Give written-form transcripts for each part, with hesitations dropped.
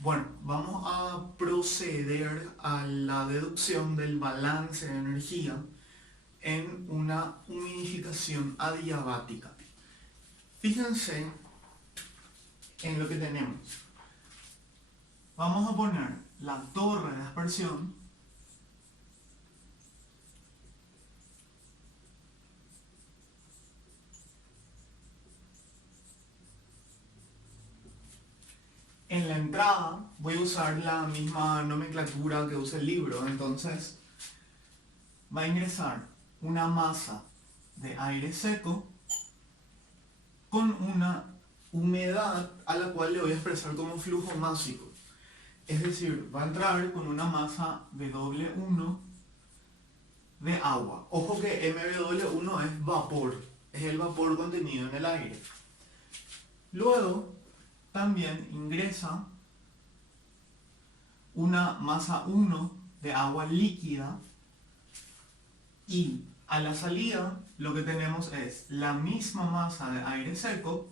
Bueno, vamos a proceder a la deducción del balance de energía en una humidificación adiabática. Fíjense en lo que tenemos. Vamos a poner la torre de aspersión en la entrada. Voy a usar la misma nomenclatura que usa el libro, entonces va a ingresar una masa de aire seco con una humedad a la cual le voy a expresar como flujo másico. Es decir, va a entrar con una masa W1 de agua. Ojo que MW1 es vapor, es el vapor contenido en el aire. Luego, también ingresa una masa 1 de agua líquida y a la salida lo que tenemos es la misma masa de aire seco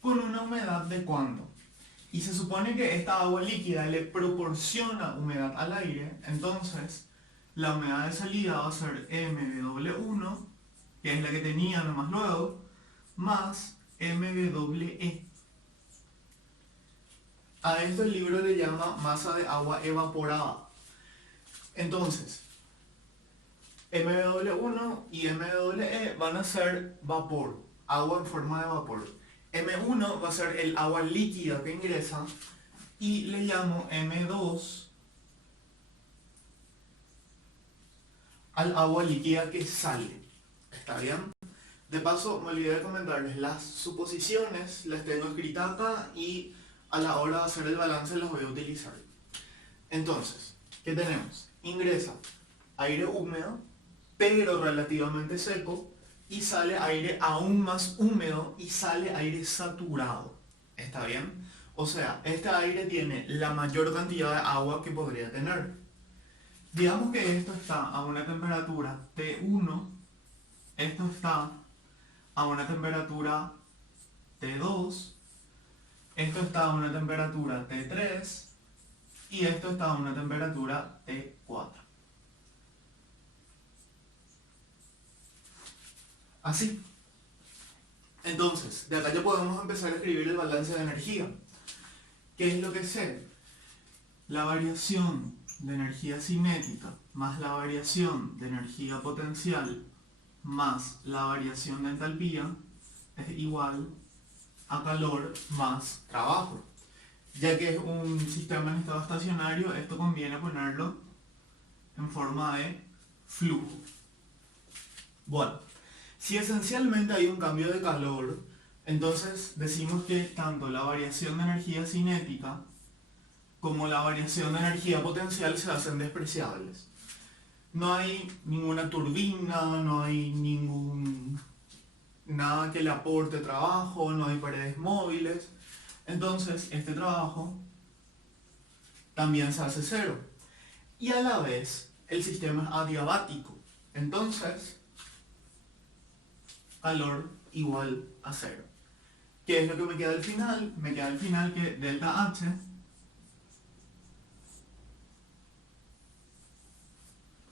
con una humedad de ¿cuánto? Y se supone que esta agua líquida le proporciona humedad al aire, entonces la humedad de salida va a ser MW1, que es la que tenía nomás luego, más MWE. A esto el libro le llama masa de agua evaporada. Entonces, MW1 y MWE van a ser vapor, agua en forma de vapor. M1 va a ser el agua líquida que ingresa y le llamo M2 al agua líquida que sale. ¿Está bien? De paso, me olvidé de comentarles, las suposiciones las tengo escritas acá y a la hora de hacer el balance las voy a utilizar. Entonces, ¿qué tenemos? Ingresa aire húmedo, pero relativamente seco, y sale aire aún más húmedo y sale aire saturado. ¿Está bien? O sea, este aire tiene la mayor cantidad de agua que podría tener. Digamos que esto está a una temperatura T1, esto está a una temperatura T2, esto está a una temperatura T3 y esto está a una temperatura T4. Así. Entonces, de acá ya podemos empezar a escribir el balance de energía. ¿Qué es lo que sé? La variación de energía cinética más la variación de energía potencial más la variación de entalpía es igual a calor más trabajo. Ya que es un sistema en estado estacionario, esto conviene ponerlo en forma de flujo. Bueno, si esencialmente hay un cambio de calor, entonces decimos que tanto la variación de energía cinética como la variación de energía potencial se hacen despreciables. No hay ninguna turbina, no hay nada que le aporte trabajo, no hay paredes móviles. Entonces este trabajo también se hace cero. Y a la vez el sistema es adiabático. Entonces calor igual a cero. ¿Qué es lo que me queda al final? Me queda al final que delta H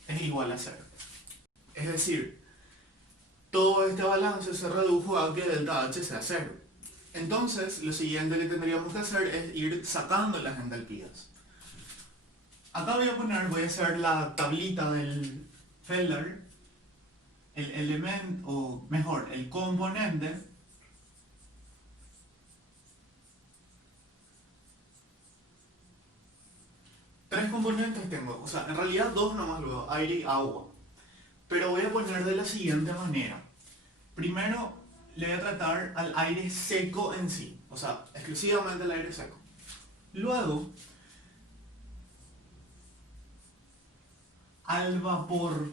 es igual a cero. Es decir, todo este balance se redujo a que delta H sea cero. Entonces, lo siguiente que tendríamos que hacer es ir sacando las entalpías. Acá voy a hacer la tablita del Feller, el elemento, o mejor, el componente tres componentes tengo, o sea, en realidad dos nomás luego, aire y agua. Pero voy a poner de la siguiente manera. Primero le voy a tratar al aire seco en sí, o sea, exclusivamente al aire seco. Luego, al vapor,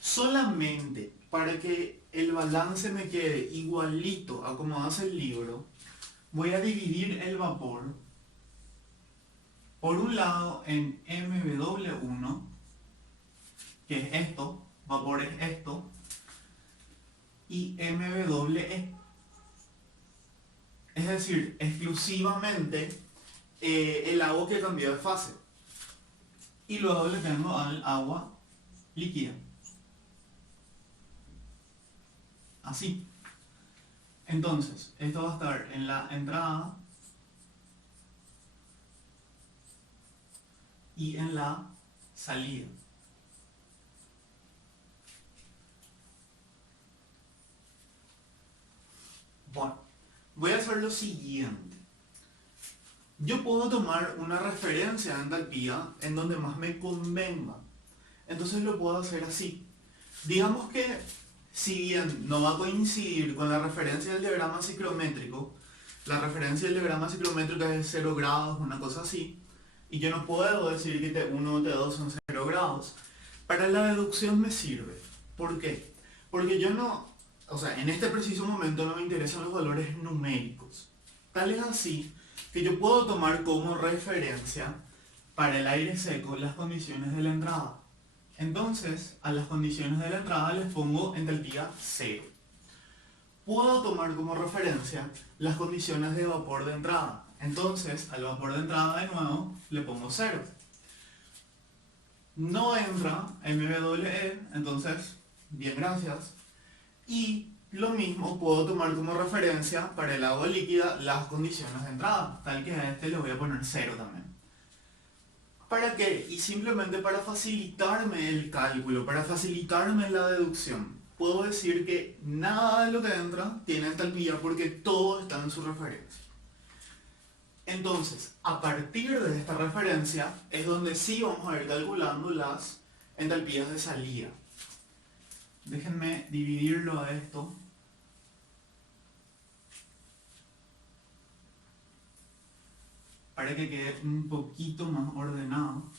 solamente para que el balance me quede igualito a como hace el libro, voy a dividir el vapor por un lado en MW1, que es esto, vapor es esto, y MWE, Es decir, exclusivamente el agua que cambió de fase. Y luego le tengo al agua líquida. Así. Entonces, esto va a estar en la entrada y en la salida. Bueno, voy a hacer lo siguiente. Yo puedo tomar una referencia de entalpía en donde más me convenga. Entonces lo puedo hacer así. Digamos que si bien no va a coincidir con la referencia del diagrama ciclométrico, la referencia del diagrama ciclométrico es de 0 grados, una cosa así, y yo no puedo decir que T1 o T2 son 0 grados, para la deducción me sirve. ¿Por qué? Porque yo no, o sea, en este preciso momento no me interesan los valores numéricos. Tal es así que yo puedo tomar como referencia para el aire seco las condiciones de la entrada. Entonces, a las condiciones de la entrada les pongo entalpía 0. Puedo tomar como referencia las condiciones de vapor de entrada. Entonces, al vapor de entrada de nuevo le pongo 0. No entra MWE, entonces, bien, gracias. Y lo mismo puedo tomar como referencia para el agua líquida las condiciones de entrada, tal que a este le voy a poner 0 también. ¿Para qué? Y simplemente para facilitarme el cálculo, para facilitarme la deducción. Puedo decir que nada de lo que entra tiene entalpía porque todo está en su referencia. Entonces, a partir de esta referencia es donde sí vamos a ir calculando las entalpías de salida. Déjenme dividirlo a esto. Para que quede un poquito más ordenado.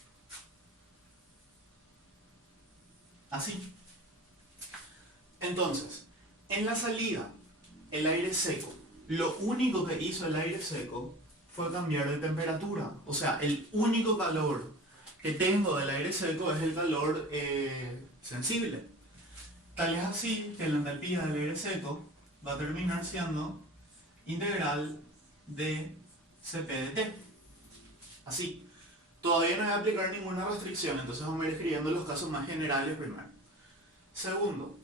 Así. Entonces, en la salida, el aire seco, lo único que hizo el aire seco fue cambiar de temperatura. O sea, el único calor que tengo del aire seco es el calor sensible. Tal es así que la entalpía del aire seco va a terminar siendo integral de Cp de T. Así. Todavía no voy a aplicar ninguna restricción, entonces vamos a ir escribiendo los casos más generales primero. Segundo,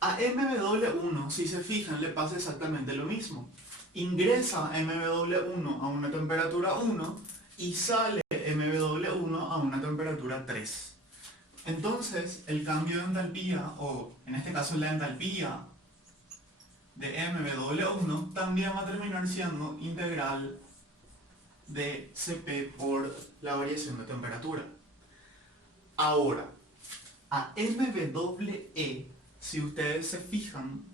a MW1, si se fijan, le pasa exactamente lo mismo. Ingresa MW1 a una temperatura 1 y sale MW1 a una temperatura 3. Entonces, el cambio de entalpía, o en este caso la entalpía de MW1, también va a terminar siendo integral de Cp por la variación de temperatura. Ahora, a MWE, si ustedes se fijan,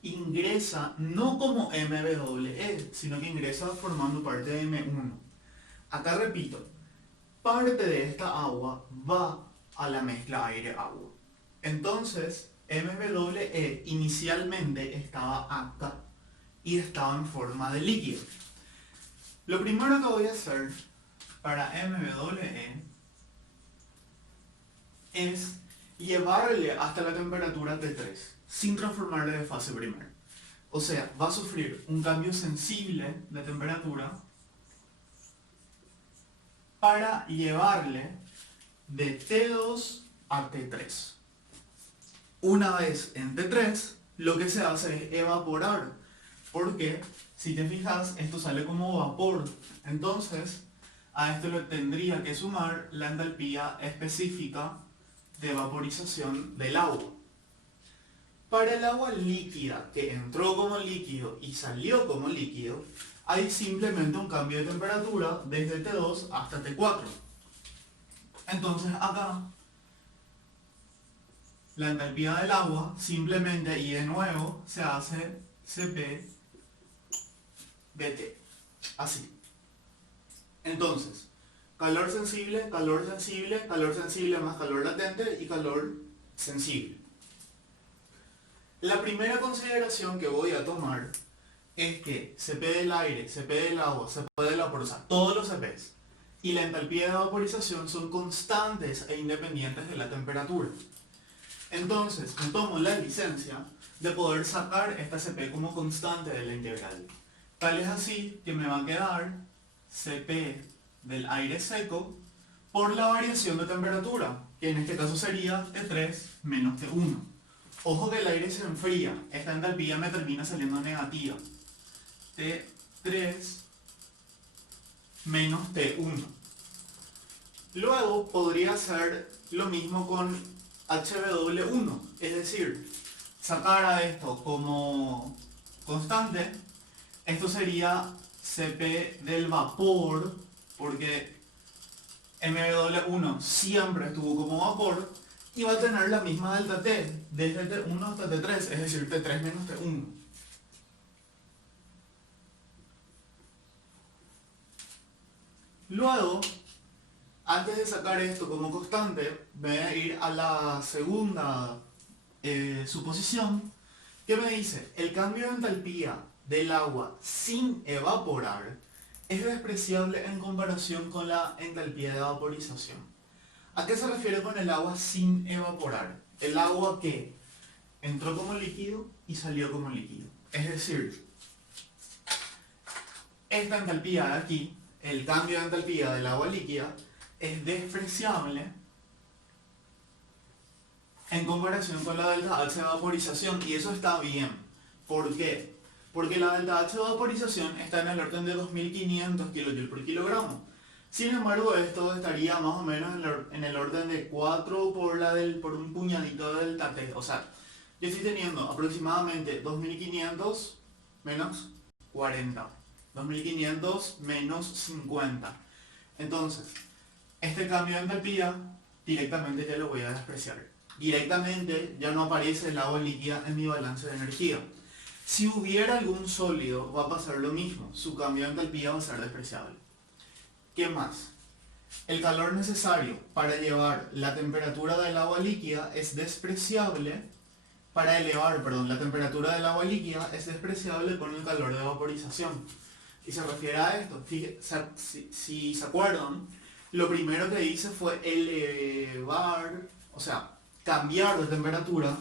ingresa no como MWE, sino que ingresa formando parte de M1. Acá repito, parte de esta agua va a la mezcla aire-agua. Entonces, MWE inicialmente estaba acá y estaba en forma de líquido. Lo primero que voy a hacer para MWE es llevarle hasta la temperatura T3 sin transformarle de fase primero. O sea, va a sufrir un cambio sensible de temperatura para llevarle de T2 a T3. Una vez en T3, lo que se hace es evaporar, porque si te fijas, esto sale como vapor. Entonces, a esto le tendría que sumar la entalpía específica de vaporización del agua. Para el agua líquida, que entró como líquido y salió como líquido, hay simplemente un cambio de temperatura desde T2 hasta T4. Entonces acá, la entalpía del agua simplemente y de nuevo se hace Cp de T. Así. Entonces, calor sensible, calor sensible, calor sensible más calor latente y calor sensible. La primera consideración que voy a tomar es que Cp del aire, Cp del agua, Cp de la vapor, o sea, todos los Cp's y la entalpía de vaporización son constantes e independientes de la temperatura. Entonces, me tomo la licencia de poder sacar esta Cp como constante de la integral. Tal es así que me va a quedar Cp del aire seco por la variación de temperatura, que en este caso sería T3 menos T1. Ojo que el aire se enfría, esta entalpía me termina saliendo negativa. T3 menos T1. Luego podría hacer lo mismo con HBW1, es decir, sacar a esto como constante. Esto sería Cp del vapor, porque MW1 siempre estuvo como vapor y va a tener la misma delta T, desde T1 hasta T3, es decir, T3 menos T1. Luego, antes de sacar esto como constante, voy a ir a la segunda suposición, que me dice, el cambio de entalpía del agua sin evaporar es despreciable en comparación con la entalpía de vaporización. ¿A qué se refiere con el agua sin evaporar? El agua que entró como líquido y salió como líquido. Es decir, esta entalpía de aquí, el cambio de entalpía del agua líquida, es despreciable en comparación con la delta H de vaporización, y eso está bien. ¿Por qué? Porque la delta H de vaporización está en el orden de 2500 kJ por kilogramo. Sin embargo, esto estaría más o menos en el orden de 4 por un puñadito de delta T. O sea, yo estoy teniendo aproximadamente 2500 menos 40. 2500 menos 50. Entonces, este cambio de entalpía directamente ya lo voy a despreciar. Directamente ya no aparece el agua líquida en mi balance de energía. Si hubiera algún sólido, va a pasar lo mismo. Su cambio de entalpía va a ser despreciable. ¿Qué más? El calor necesario para llevar la temperatura del agua líquida es despreciable. Para elevar, la temperatura del agua líquida es despreciable con el calor de vaporización. Y se refiere a esto. Si se acuerdan, lo primero que hice fue elevar, o sea, cambiar de temperatura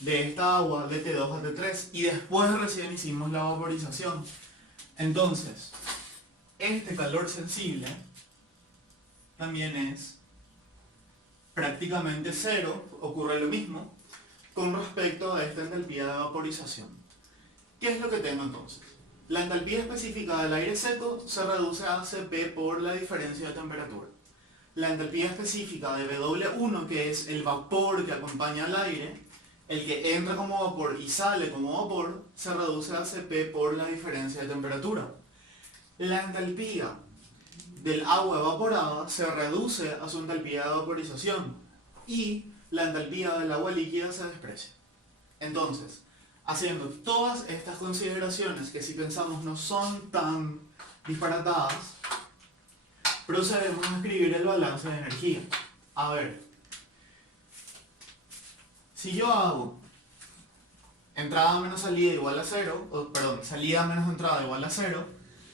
de esta agua de T2 a T3 y después recién hicimos la vaporización. Entonces, este calor sensible también es prácticamente cero, ocurre lo mismo con respecto a esta entalpía de vaporización. ¿Qué es lo que tengo entonces? La entalpía específica del aire seco se reduce a Cp por la diferencia de temperatura. La entalpía específica de W1, que es el vapor que acompaña al aire, el que entra como vapor y sale como vapor, se reduce a Cp por la diferencia de temperatura. La entalpía del agua evaporada se reduce a su entalpía de vaporización y la entalpía del agua líquida se desprecia. Entonces, haciendo todas estas consideraciones que si pensamos no son tan disparatadas, procedemos a escribir el balance de energía. A ver, si yo hago entrada menos salida igual a 0, salida menos entrada igual a 0,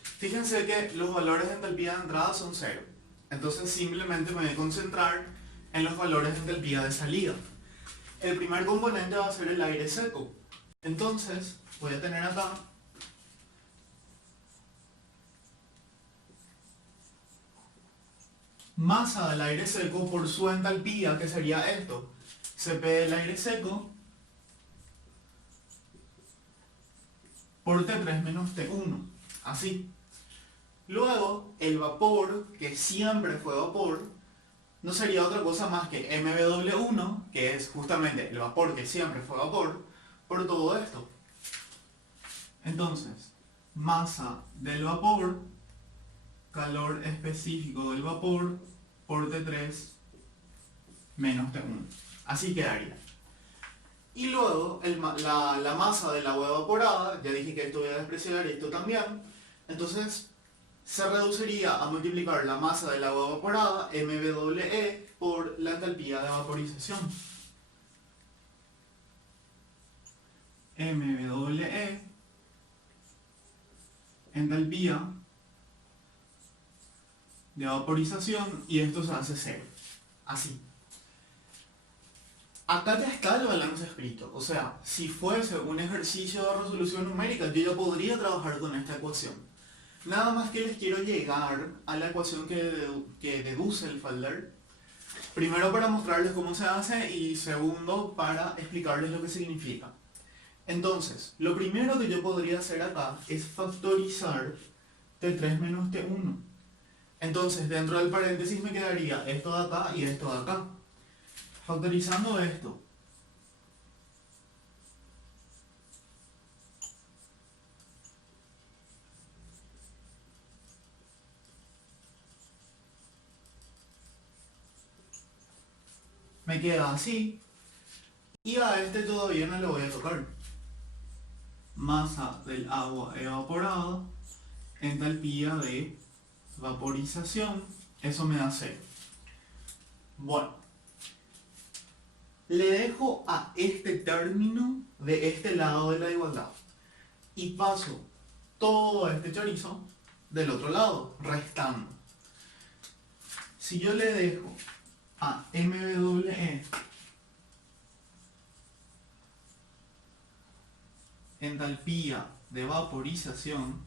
fíjense que los valores de entalpía de entrada son 0. Entonces simplemente me voy a concentrar en los valores de entalpía de salida. El primer componente va a ser el aire seco. Entonces voy a tener acá masa del aire seco por su entalpía, que sería esto, Cp del aire seco por T3 menos T1, así. Luego, el vapor, que siempre fue vapor, no sería otra cosa más que MW1, que es justamente el vapor que siempre fue vapor, por todo esto. Entonces, masa del vapor, calor específico del vapor, por T3 menos T1. Así quedaría. Y luego, la masa del agua evaporada, ya dije que esto voy a despreciar y esto también, entonces se reduciría a multiplicar la masa del agua evaporada, MWE, por la entalpía de vaporización. MWE, entalpía de vaporización, y esto se hace 0. Así. Acá ya está el balance escrito, o sea, si fuese un ejercicio de resolución numérica, yo ya podría trabajar con esta ecuación. Nada más que les quiero llegar a la ecuación que deduce el Felder. Primero para mostrarles cómo se hace y segundo para explicarles lo que significa. Entonces, lo primero que yo podría hacer acá es factorizar T3 menos T1. Entonces, dentro del paréntesis me quedaría esto de acá y esto de acá. Factorizando esto, me queda así. Y a este todavía no le voy a tocar. Masa del agua evaporada, entalpía de vaporización, eso me da 0. Bueno, le dejo a este término de este lado de la igualdad y paso todo este chorizo del otro lado, restando. Si yo le dejo a MWE entalpía de vaporización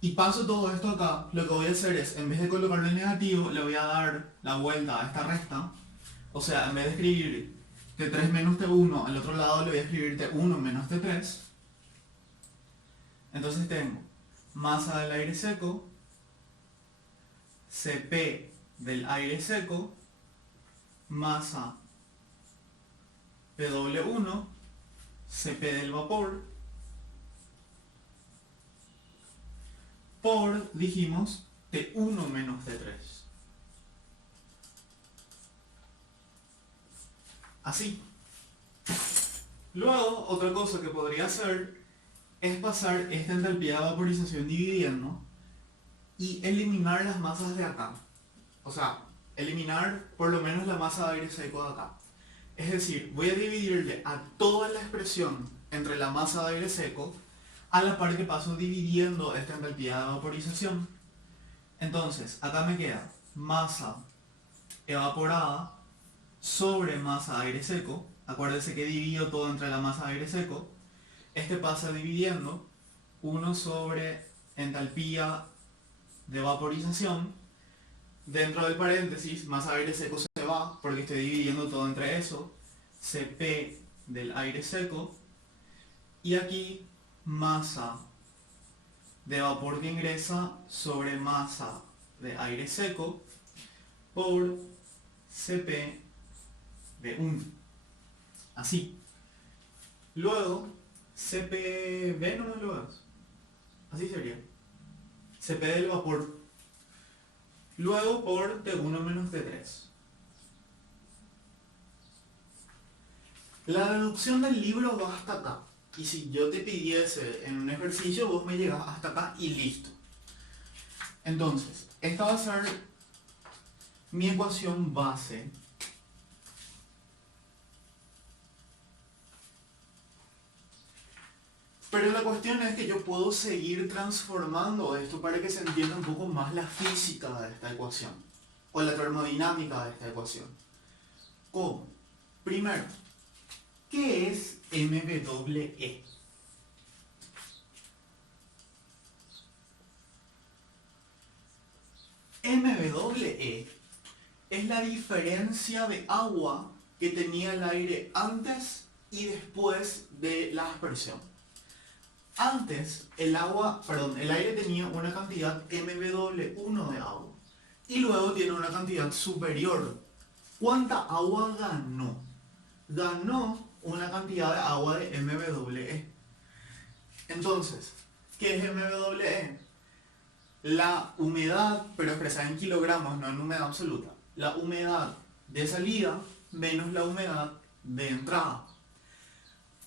y paso todo esto acá, lo que voy a hacer es, en vez de colocarlo en negativo, le voy a dar la vuelta a esta resta. O sea, en vez de escribir T3 menos T1, al otro lado le voy a escribir T1 menos T3. Entonces tengo masa del aire seco, Cp del aire seco, masa Pw1, Cp del vapor, por, dijimos, T1 menos T3. Así. Luego, otra cosa que podría hacer es pasar esta entalpía de vaporización dividiendo y eliminar las masas de acá. O sea, eliminar por lo menos la masa de aire seco de acá. Es decir, voy a dividirle a toda la expresión entre la masa de aire seco a la par que paso dividiendo esta entalpía de vaporización. Entonces, acá me queda masa evaporada sobre masa de aire seco. Acuérdense que divido todo entre la masa de aire seco. Este pasa dividiendo 1 sobre entalpía de vaporización. Dentro del paréntesis, masa de aire seco se va porque estoy dividiendo todo entre eso. Cp del aire seco. Y aquí masa de vapor que ingresa sobre masa de aire seco por Cp de 1. Así. Luego, Cpv no me lo das. Así sería. Cp del vapor. Luego por T1 menos T3. La deducción del libro va hasta acá. Y si yo te pidiese en un ejercicio, vos me llegás hasta acá y listo. Entonces, esta va a ser mi ecuación base. Pero la cuestión es que yo puedo seguir transformando esto para que se entienda un poco más la física de esta ecuación. O la termodinámica de esta ecuación. ¿Cómo? Primero, ¿qué es MWE? MWE es la diferencia de agua que tenía el aire antes y después de la aspersión. Antes, el aire tenía una cantidad MW1 de agua y luego tiene una cantidad superior. ¿Cuánta agua ganó? Ganó una cantidad de agua de MWE. Entonces, ¿qué es MWE? La humedad, pero expresada en kilogramos, no en humedad absoluta. La humedad de salida menos la humedad de entrada.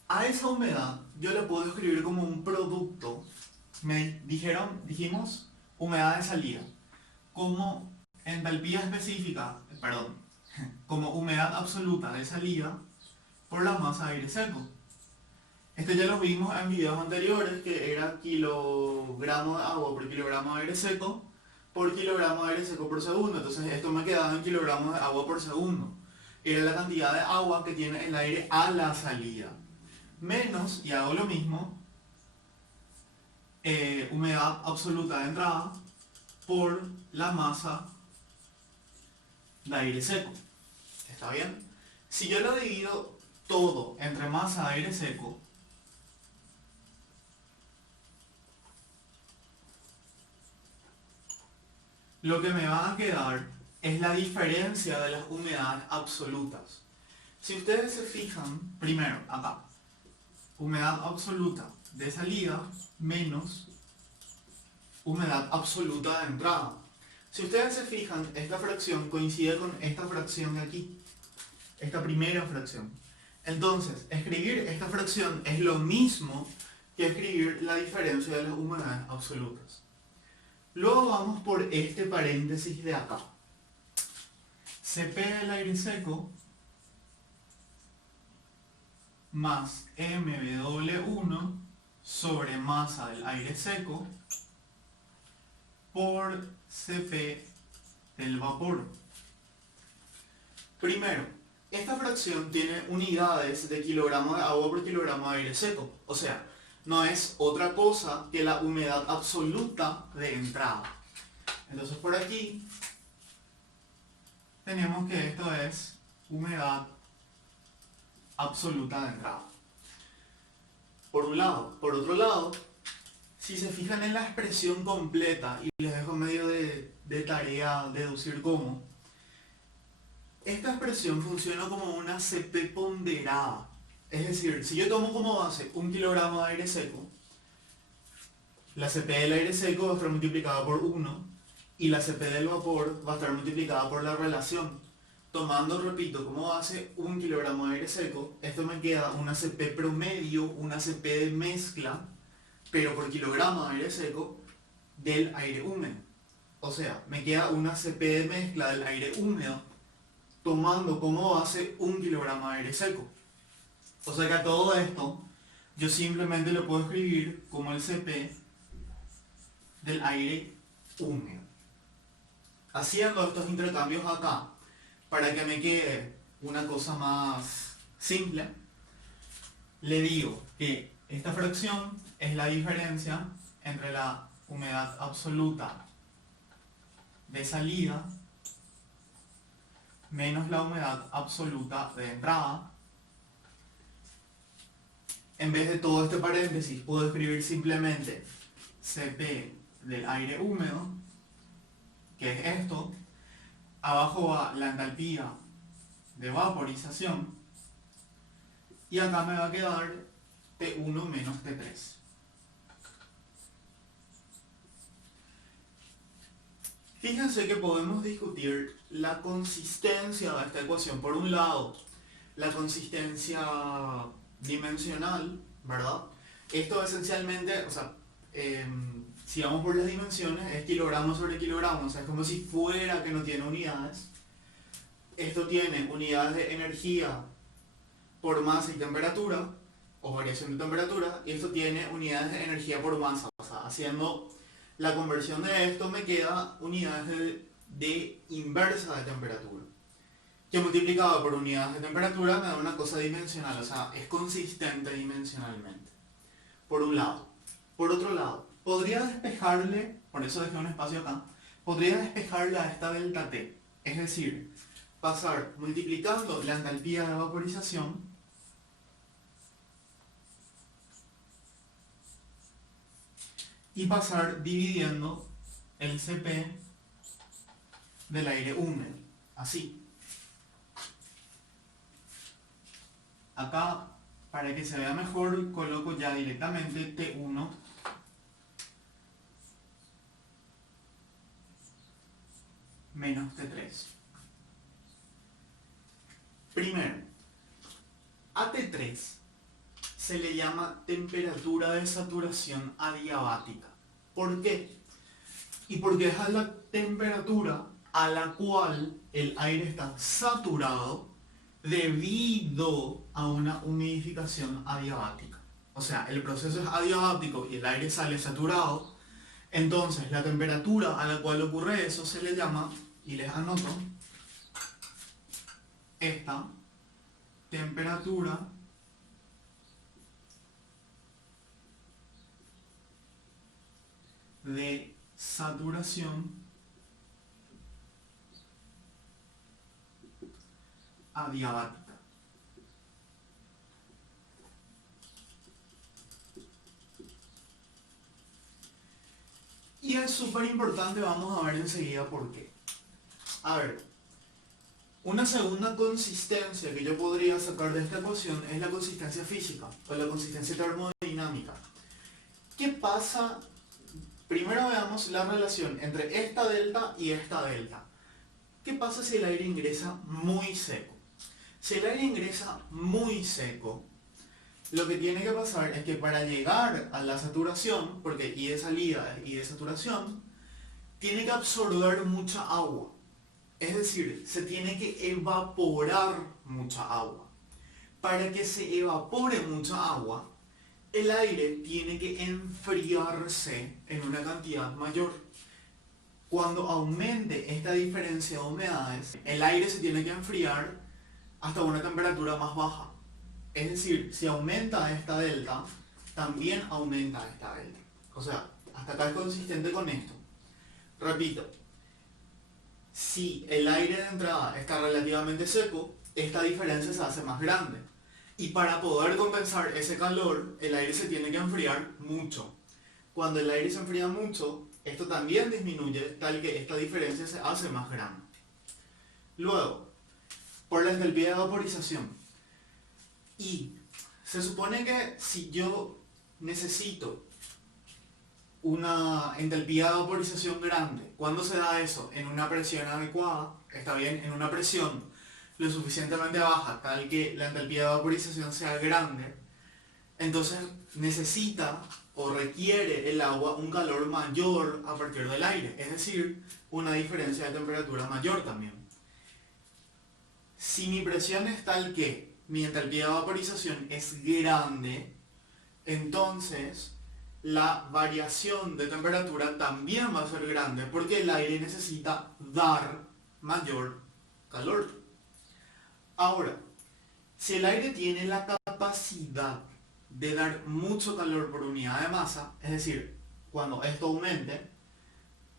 A esa humedad yo la puedo escribir como un producto. Dijimos humedad de salida. Como entalpía específica, como humedad absoluta de salida por la masa de aire seco. Esto ya lo vimos en videos anteriores, que era kilogramo de agua por kilogramo de aire seco por kilogramo de aire seco por segundo. Entonces esto me quedaba en kilogramos de agua por segundo. era la cantidad de agua que tiene el aire a la salida, menos, y hago lo mismo, humedad absoluta de entrada por la masa de aire seco. ¿Está bien? Si yo lo divido todo entre masa de aire seco, lo que me va a quedar es la diferencia de las humedades absolutas. Si ustedes se fijan, primero, acá, humedad absoluta de salida menos humedad absoluta de entrada. Si ustedes se fijan, esta fracción coincide con esta fracción de aquí, esta primera fracción. Entonces, escribir esta fracción es lo mismo que escribir la diferencia de las humedades absolutas. Luego vamos por este paréntesis de acá. Cp del aire seco más mW1 sobre masa del aire seco por Cp del vapor. Primero, esta fracción tiene unidades de kilogramo de agua por kilogramo de aire seco. O sea, no es otra cosa que la humedad absoluta de entrada. Entonces por aquí tenemos que esto es humedad absoluta de entrada. Por un lado. Por otro lado, si se fijan en la expresión completa, y les dejo medio de tarea deducir cómo, esta expresión funciona como una Cp ponderada. Es decir, si yo tomo como base 1 kilogramo de aire seco, la Cp del aire seco va a estar multiplicada por 1 y la Cp del vapor va a estar multiplicada por la relación. Tomando, repito, como base 1 kilogramo de aire seco, esto me queda una Cp promedio, una Cp de mezcla, pero por kilogramo de aire seco del aire húmedo. O sea, me queda una Cp de mezcla del aire húmedo tomando como base 1 kilogramo de aire seco. O sea que a todo esto yo simplemente lo puedo escribir como el Cp del aire húmedo. Haciendo estos intercambios acá, para que me quede una cosa más simple, le digo que esta fracción es la diferencia entre la humedad absoluta de salida menos la humedad absoluta de entrada. En vez de todo este paréntesis, puedo escribir simplemente Cp del aire húmedo, que es esto. Abajo va la entalpía de vaporización. Y acá me va a quedar T1 menos T3. Fíjense que podemos discutir la consistencia de esta ecuación. Por un lado, la consistencia dimensional, ¿verdad? Esto esencialmente, o sea, si vamos por las dimensiones, es kilogramo sobre kilogramo, o sea, es como si fuera que no tiene unidades. Esto tiene unidades de energía por masa y temperatura, o variación de temperatura, y esto tiene unidades de energía por masa. O sea, haciendo la conversión de esto me queda unidades de inversa de temperatura, que multiplicado por unidades de temperatura me da una cosa dimensional, o sea, es consistente dimensionalmente. Por un lado. Por otro lado, podría despejarle, por eso dejé un espacio acá, podría despejarle a esta delta T, es decir, pasar multiplicando la entalpía de vaporización y pasar dividiendo el Cp del aire húmedo, así. Acá, para que se vea mejor, coloco ya directamente T1 menos T3. Primero, a T3 se le llama temperatura de saturación adiabática. ¿Por qué? Y porque es a la temperatura a la cual el aire está saturado debido a una humidificación adiabática. O sea, el proceso es adiabático y el aire sale saturado. Entonces, la temperatura a la cual ocurre eso se le llama, y les anoto, esta temperatura de saturación adiabática. Y es súper importante, vamos a ver enseguida por qué. A ver, una segunda consistencia que yo podría sacar de esta ecuación es la consistencia física o la consistencia termodinámica. ¿Qué pasa? Primero veamos la relación entre esta delta y esta delta. ¿Qué pasa si el aire ingresa muy seco? Si el aire ingresa muy seco, lo que tiene que pasar es que para llegar a la saturación, porque I de salida y de saturación, tiene que absorber mucha agua. Es decir, se tiene que evaporar mucha agua. Para que se evapore mucha agua, el aire tiene que enfriarse en una cantidad mayor. Cuando aumente esta diferencia de humedades, el aire se tiene que enfriar hasta una temperatura más baja. Es decir, si aumenta esta delta, también aumenta esta delta. O sea, hasta acá es consistente con esto. Repito, si el aire de entrada está relativamente seco, esta diferencia se hace más grande. Y para poder compensar ese calor, el aire se tiene que enfriar mucho. Cuando el aire se enfría mucho, esto también disminuye, tal que esta diferencia se hace más grande. Luego, por la entalpía de vaporización. Y se supone que si yo necesito una entalpía de vaporización grande, ¿cuándo se da eso? En una presión adecuada, está bien, en una presión lo suficientemente baja, tal que la entalpía de vaporización sea grande, entonces necesita o requiere el agua un calor mayor a partir del aire, es decir, una diferencia de temperatura mayor también. Si mi presión es tal que mi entalpía de vaporización es grande, entonces la variación de temperatura también va a ser grande porque el aire necesita dar mayor calor. Ahora, si el aire tiene la capacidad de dar mucho calor por unidad de masa, es decir, cuando esto aumente,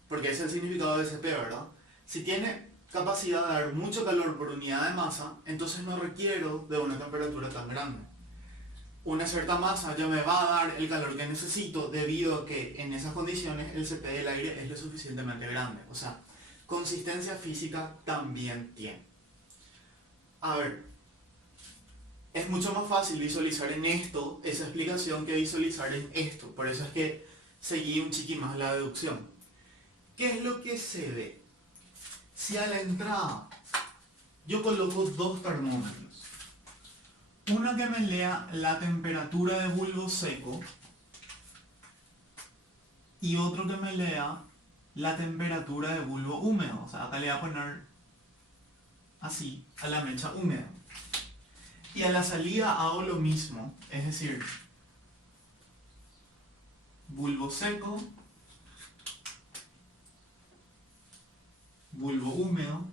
porque ese es el significado de Cp, ¿verdad? Si tiene capacidad de dar mucho calor por unidad de masa, entonces no requiero de una temperatura tan grande. Una cierta masa ya me va a dar el calor que necesito debido a que en esas condiciones el Cp del aire es lo suficientemente grande. O sea, consistencia física también tiene. A ver, es mucho más fácil visualizar en esto esa explicación que visualizar en esto. Por eso es que seguí un chiqui más la deducción. ¿Qué es lo que se ve? Si a la entrada yo coloco dos termómetros, uno que me lea la temperatura de bulbo seco y otro que me lea la temperatura de bulbo húmedo, o sea, acá le voy a poner así a la mecha húmeda. Y a la salida hago lo mismo, es decir, bulbo seco, bulbo húmedo.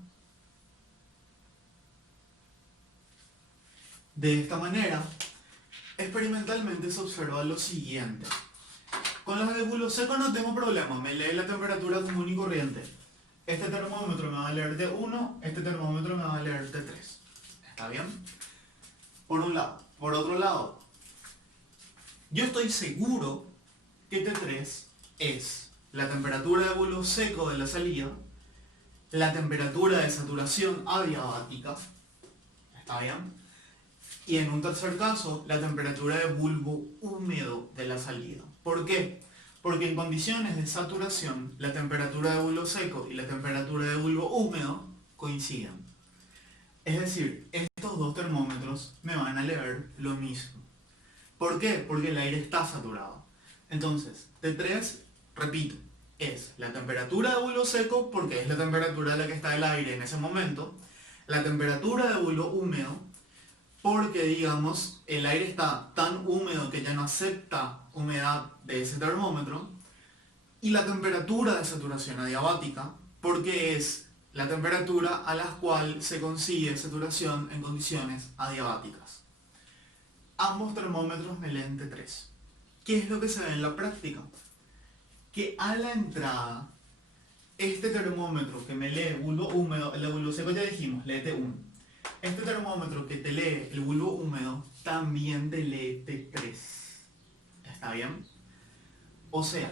De esta manera, experimentalmente se observa lo siguiente. Con las de bulbo seco no tengo problema, me lee la temperatura común y corriente. Este termómetro me va a leer T1, este termómetro me va a leer T3. ¿Está bien? Por un lado. Por otro lado, yo estoy seguro que T3 es la temperatura de bulbo seco de la salida, la temperatura de saturación adiabática, ¿está bien? Y en un tercer caso, la temperatura de bulbo húmedo de la salida. ¿Por qué? Porque en condiciones de saturación, la temperatura de bulbo seco y la temperatura de bulbo húmedo coinciden. Es decir, estos dos termómetros me van a leer lo mismo. ¿Por qué? Porque el aire está saturado. Entonces, T3, repito, es la temperatura de bulbo seco porque es la temperatura a la que está el aire en ese momento, la temperatura de bulbo húmedo porque, digamos, el aire está tan húmedo que ya no acepta humedad de ese termómetro, y la temperatura de saturación adiabática porque es la temperatura a la cual se consigue saturación en condiciones adiabáticas. Ambos termómetros me leen T3. ¿Qué es lo que se ve en la práctica? Que a la entrada, este termómetro que me lee bulbo húmedo, el de bulbo seco ya dijimos, lee T1. Este termómetro que te lee el bulbo húmedo también te lee T3. ¿Está bien? O sea,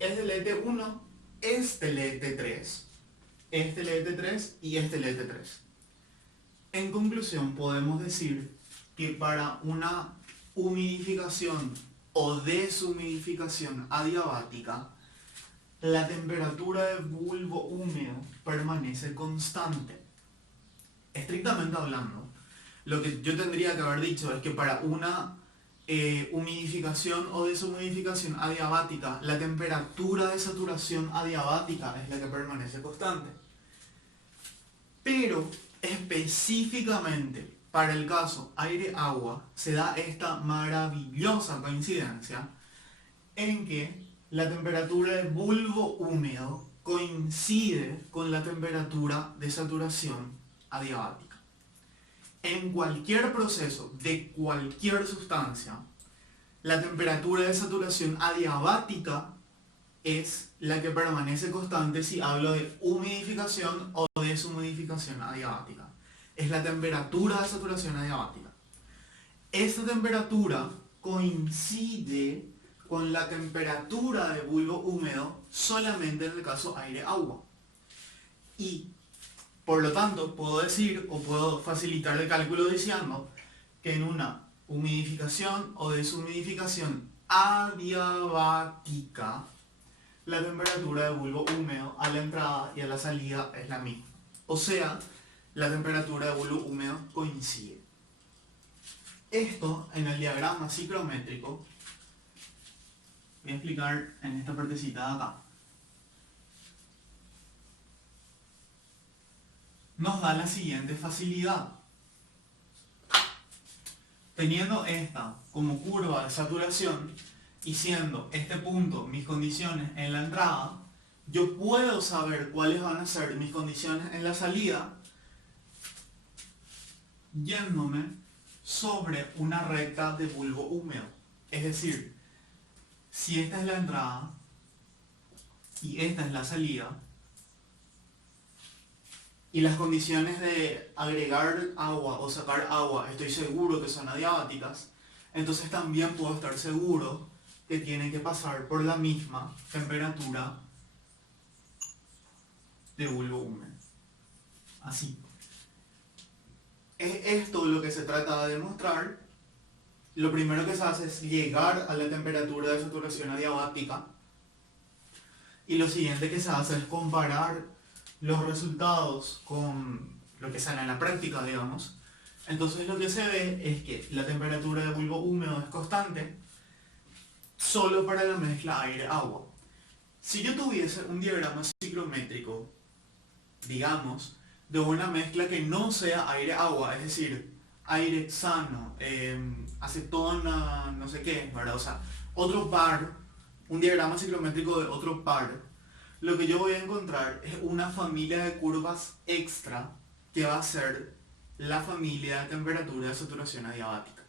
este lee T1, este lee T3, este lee T3 y este lee T3. En conclusión, podemos decir que para una humidificación o deshumidificación adiabática, la temperatura del bulbo húmedo permanece constante. Estrictamente hablando, lo que yo tendría que haber dicho es que para una humidificación o deshumidificación adiabática, la temperatura de saturación adiabática es la que permanece constante. Pero específicamente para el caso aire-agua se da esta maravillosa coincidencia en que la temperatura del bulbo húmedo coincide con la temperatura de saturación adiabática. En cualquier proceso de cualquier sustancia, la temperatura de saturación adiabática es la que permanece constante si hablo de humidificación o deshumidificación adiabática. Es la temperatura de saturación adiabática. Esta temperatura coincide con la temperatura de bulbo húmedo solamente en el caso aire-agua. Y por lo tanto puedo decir o puedo facilitar el cálculo diciendo que en una humidificación o deshumidificación adiabática, la temperatura de bulbo húmedo a la entrada y a la salida es la misma. O sea, la temperatura de bulbo húmedo coincide. Esto en el diagrama ciclométrico, voy a explicar en esta partecita de acá. Nos da la siguiente facilidad. Teniendo esta como curva de saturación y siendo este punto mis condiciones en la entrada, yo puedo saber cuáles van a ser mis condiciones en la salida yéndome sobre una recta de bulbo húmedo. Es decir, si esta es la entrada y esta es la salida, y las condiciones de agregar agua o sacar agua estoy seguro que son adiabáticas, entonces también puedo estar seguro que tienen que pasar por la misma temperatura de bulbo húmedo. Así. Es esto lo que se trata de demostrar. Lo primero que se hace es llegar a la temperatura de saturación adiabática. Y lo siguiente que se hace es comparar los resultados con lo que sale en la práctica, digamos. Entonces lo que se ve es que la temperatura de bulbo húmedo es constante solo para la mezcla aire-agua. Si yo tuviese un diagrama ciclométrico, digamos, de una mezcla que no sea aire-agua, es decir, aire hexano, acetona, no sé qué, ¿verdad? O sea, otro par, un diagrama ciclométrico de otro par, lo que yo voy a encontrar es una familia de curvas extra que va a ser la familia de temperatura de saturación adiabática.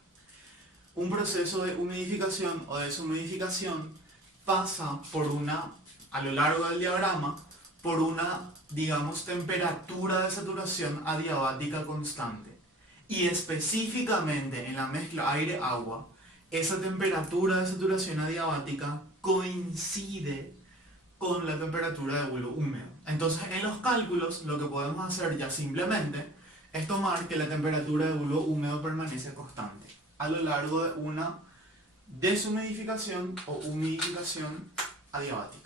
Un proceso de humidificación o deshumidificación pasa por una, a lo largo del diagrama, por una, digamos, temperatura de saturación adiabática constante. Y específicamente en la mezcla aire-agua, esa temperatura de saturación adiabática coincide con la temperatura de bulbo húmedo. Entonces en los cálculos lo que podemos hacer ya simplemente es tomar que la temperatura de bulbo húmedo permanece constante a lo largo de una deshumidificación o humidificación adiabática.